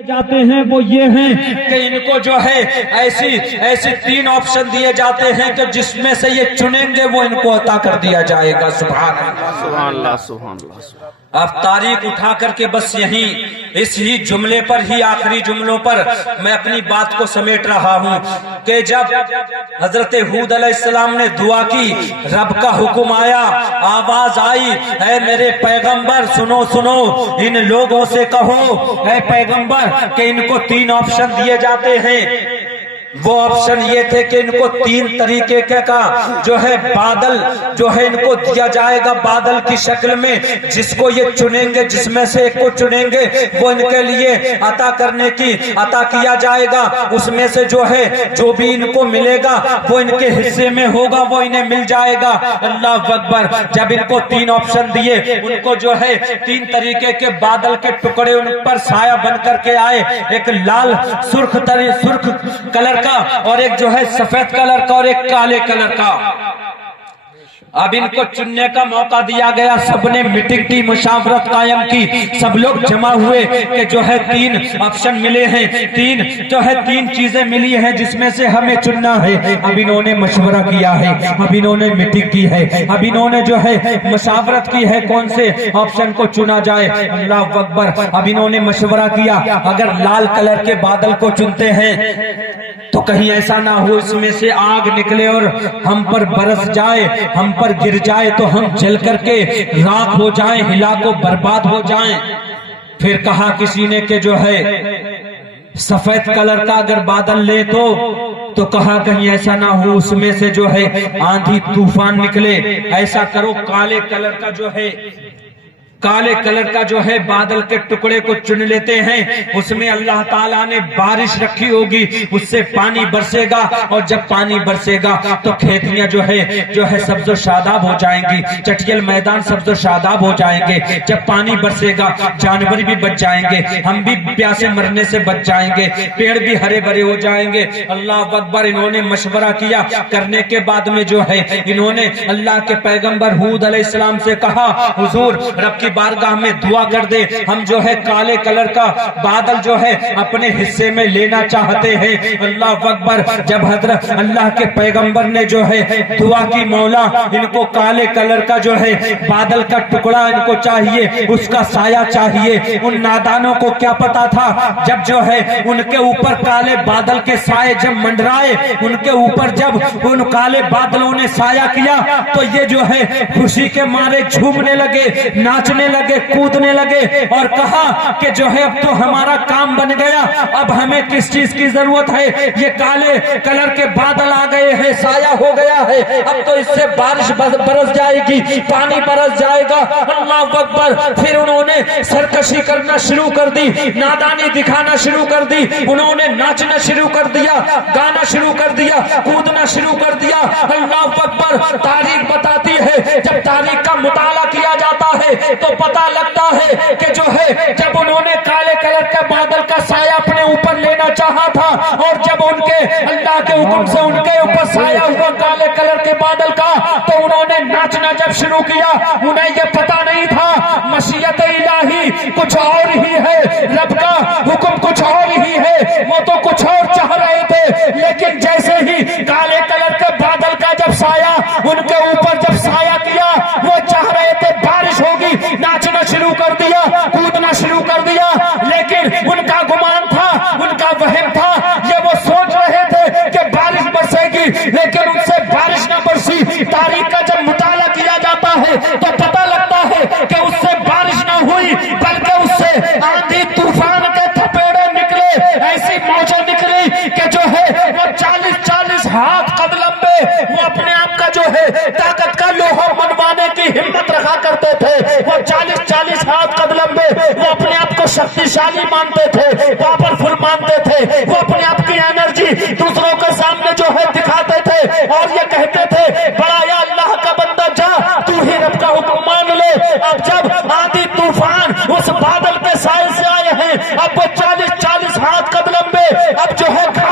جاتے ہیں وہ یہ ہیں کہ ان کو جو ہے ایسی تین آپشن دیے جاتے ہیں کہ جس میں سے یہ چنیں گے وہ ان کو عطا کر دیا جائے گا۔ سبحان اللہ سبحان اللہ سبحان اللہ۔ اب تاریخ اٹھا کر کے بس اس ہی جملے پر ہی آخری جملوں پر میں اپنی بات کو سمیٹ رہا ہوں کہ جب حضرت ہود علیہ السلام نے دعا کی، رب کا حکم آیا، آواز آئی، اے میرے پیغمبر سنو سنو، ان لوگوں سے کہو اے پیغمبر کہ ان کو تین آپشن دیے جاتے ہیں۔ وہ آپشن یہ تھے کہ ان کو تین طریقے کا جو ہے بادل جو ہے ان کو دیا جائے گا بادل کی شکل میں، جس کو یہ چنیں گے، جس میں سے ایک کو چنیں گے وہ ان کے لیے عطا کیا جائے گا۔ اس میں سے جو ہے جو بھی ان کو ملے گا وہ ان کے حصے میں ہوگا، وہ انہیں مل جائے گا۔ اللہ اکبر۔ جب ان کو تین آپشن دیے، ان کو جو ہے تین طریقے کے بادل کے ٹکڑے ان پر سایہ بن کر کے آئے، ایک لال سرخ کلر کا اور ایک جو ہے سفید کلر کا اور ایک کالے کلر کا۔ اب ان کو چننے کا موقع دیا گیا، سب نے میٹنگ کی، مشاورت قائم کی، سب لوگ جمع ہوئے کہ جو ہے تین آپشن ملے ہیں، تین چیزیں ملی ہیں جس میں سے ہمیں چننا ہے۔ اب انہوں نے مشورہ کیا ہے، اب انہوں نے میٹنگ کی ہے، اب انہوں نے جو ہے مشاورت کی ہے کون سے آپشن کو چنا جائے۔ اللہ اکبر۔ اب انہوں نے مشورہ کیا، اگر لال کلر کے بادل کو چنتے ہیں تو کہیں ایسا نہ ہو اس میں سے آگ نکلے اور ہم پر برس جائے، ہم پر گر جائے تو ہم جل کر کے راکھ ہو جائیں، ہلاک و برباد ہو جائیں۔ پھر کہا کسی نے کہ جو ہے سفید کلر کا اگر بادل لے تو کہا کہیں ایسا نہ ہو اس میں سے جو ہے آندھی طوفان نکلے۔ ایسا کرو کالے کلر کا جو ہے بادل کے ٹکڑے کو چن لیتے ہیں، اس میں اللہ تعالیٰ نے بارش رکھی ہوگی، اس سے پانی برسے گا، اور جب پانی برسے گا تو کھیتیاں جو ہے سبز و شاداب ہو جائیں گی، چٹیل میدان سبز و شاداب ہو جائیں گے۔ جب پانی برسے گا جانور بھی بچ جائیں گے، ہم بھی پیاسے مرنے سے بچ جائیں گے، پیڑ بھی ہرے بھرے ہو جائیں گے۔ اللہ اکبر۔ انہوں نے مشورہ کیا، کرنے کے بعد میں جو ہے انہوں نے اللہ کے پیغمبر ہود علیہ السلام سے کہا، حضور رب کی بارگاہ میں دعا کر دے، ہم جو ہے کالے کلر کا بادل جو ہے اپنے حصے میں لینا چاہتے ہیں۔ اللہ اکبر۔ جب حضرت اللہ کے پیغمبر نے جو ہے دعا کی، مولا ان کو کالے کلر کا جو ہے بادل کا ٹکڑا ان کو چاہیے، اس کا سایہ چاہیے۔ ان نادانوں کو کیا پتا تھا، جب جو ہے ان کے اوپر کالے بادل کے سائے جب منڈرائے، ان کے اوپر جب ان کالے بادلوں نے سایہ کیا تو یہ جو ہے خوشی کے مارے جھومنے لگے، ناچنے لگے، کودنے لگے، اور کہا کہ جو ہے اب تو ہمارا کام بن گیا، اب ہمیں کس چیز کی ضرورت ہے، یہ کالے کلر کے بادل آ گئے ہیں، سایہ ہو گیا ہے، اب تو اس سے بارش برس جائے گی، پانی برس جائے گا۔ اللہ اکبر۔ پھر انہوں نے سرکشی کرنا شروع کر دی، نادانی دکھانا شروع کر دی، انہوں نے ناچنا شروع کر دیا، گانا شروع کر دیا، کودنا شروع کر دیا۔ اللہ اکبر۔ تاریخ بتاتی ہے جب تاریخ کا مطالعہ کیا جاتا ہے تو پتہ لگتا ہے کہ جو ہے جب انہوں نے کالے کلر کے بادل کا سایہ اپنے اوپر لینا چاہا تھا، اور جب ان کے اللہ کے حکم سے ان کے اوپر سایہ ہوا کالے کلر کے بادل کا، تو انہوں نے ناچنا جب شروع کیا، انہیں یہ پتہ نہیں تھا مشیت الہی کچھ اور ہی ہے، رب کا حکم کچھ اور ہی ہے، وہ تو کچھ اور چاہ رہے تھے، لیکن جیسے ہی کالے کلر کے بادل کا جب سایہ ان کے اوپر جب سایہ کیا، وہ چاہ رہے تھے بارش ہوگی، ناچنا شروع کر دیا، کودنا شروع کر دیا، لیکن ان کا گمان تھا، ان کا وہم تھا، یہ وہ سوچ رہے تھے کہ بارش برسے گی، لیکن ان سے بارش نہ برسی۔ تاریخ کا جب مطالعہ کیا جاتا ہے تو پتہ لگتا ہے کہ اس سے بارش نہ ہوئی، بلکہ اس سے آندھی طوفان کے تھپیڑے نکلے، ایسی موجیں نکلی کہ جو ہے وہ 40 ہاتھ قد لمبے، وہ اپنے آپ کا جو ہے طاقت کا لوہا منوانے کی ہمت رکھا کرتے تھے، وہ 40 ہاتھ قد لمبے، وہ اپنے آپ کو شکتیشالی مانتے تھے، پاورفل مانتے تھے، وہ اپنے آپ کی انرجی دوسروں کے سامنے جو ہے دکھاتے تھے، اور یہ کہتے تھے بڑا یا اللہ کا بندہ جا تو ہی رب کا حکم مان لے۔ اب جب آندھی طوفان اس بادل کے سائے سے آئے ہیں، اب وہ 40 ہاتھ قد لمبے اب جو ہے